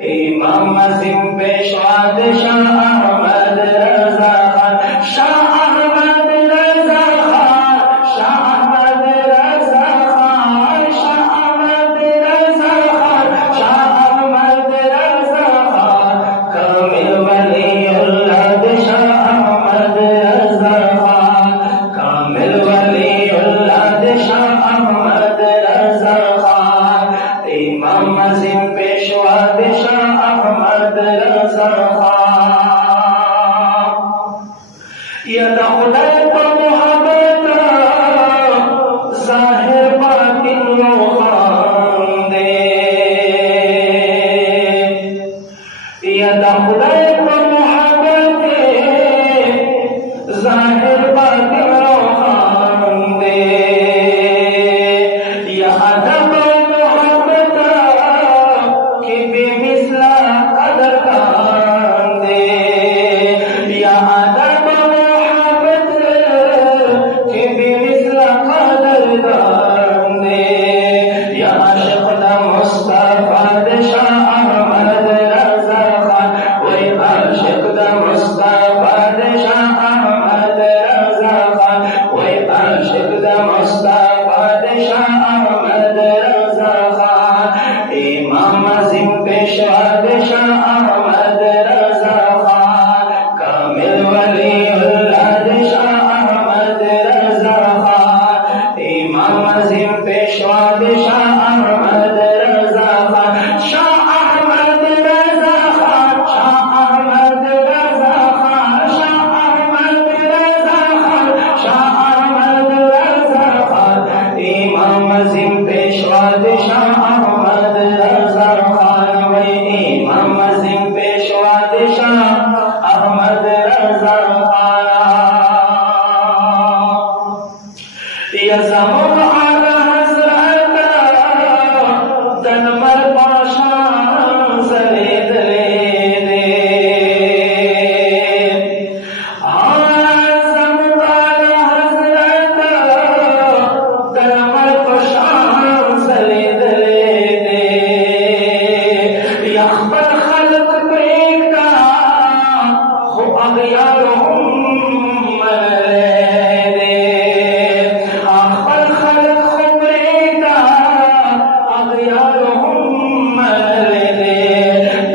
इमाम अज़ीम पेशवा शाह अहमद रज़ा खान, शाह अहमद रज़ा खान, शाह अहमद रज़ा खान, शाह अहमद रज़ा खान, शाह अहमद रज़ा खान, कामिल वलीउल्लाह शाह अहमद रज़ा खान, कामिल वलीउल्लाह शाह अहमद रज़ा खान, इमाम अज़ीम पेशवा शाह अहमद रज़ा खान। यदा खुदा को मोहब्बत ज़ाहिर बातिन खांदे, यदा खुदा को मोहब्बत ज़ाहिर बातिन खांदे, या अदब मोहब्बत की बेमिसला कदर कांदे, या अदब मोहब्बत की बेमिसला कदर कांदे, या आशिक़ दा मुस्तफ़ा शाह अहमद रज़ा खान, वही आशिक़ दा मुस्तफ़ा शाह अहमद रज़ा खान, वही आशिक़ दा मुस्तफ़ा शाह अहमद रज़ा खान, इमाम अज़ीम पेशवा शाह अहमद रज़ा खान, कामिल वलीउल्लाह शाह अहमद रज़ा खान, इमाम अज़ीम पेशवा शाह अहमद रज़ा खान, शाह अहमद रज़ा खान, शाह अहमद रज़ा खान, शाह अहमद रज़ा खान, शाह अहमद रज़ा खान, इमाम अज़ीम पेशवा शाह अहमद रज़ा खान, वही इमाम अज़ीम पेशवा शाह अहमद रज़ा खान। यज़मुल आला हज़रत तनमर पाशां सरेद लेदे, यज़मुल आला हज़रत तनमर पाशां सरेद लेदे, यख़बर खल्क़ पेका खो अग़यारुहुम मलेदे, अख़बर खल्क़ खो पेका अग़यारुहुम मलेदे,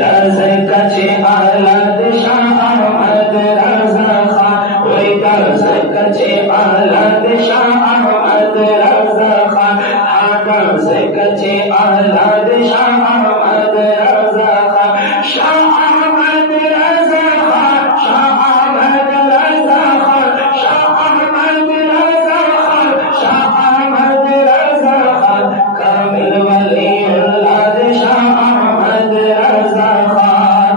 दर्ज़ कचे औलाद शाह अहमद रज़ा खान, वही दर्ज़ कचे औलाद शाह अहमद रज़ा खान, हाँ दर्ज़ कचे औलाद शाह अहमद रज़ा खान, शाह अहमद रज़ा खान, शाह अहमद रज़ा खान, शाह अहमद रज़ा खान, शाह अहमद रज़ा खान, कामिल वलीउल्लाह शाह अहमद रज़ा खान,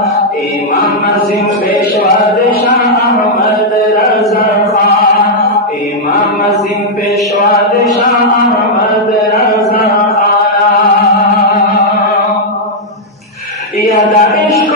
इमाम अज़ीम पेशवा शाह अहमद रज़ा खान, इमाम अज़ीम पेशवा शाह अहमद रज़ा खान। यदा इश्क़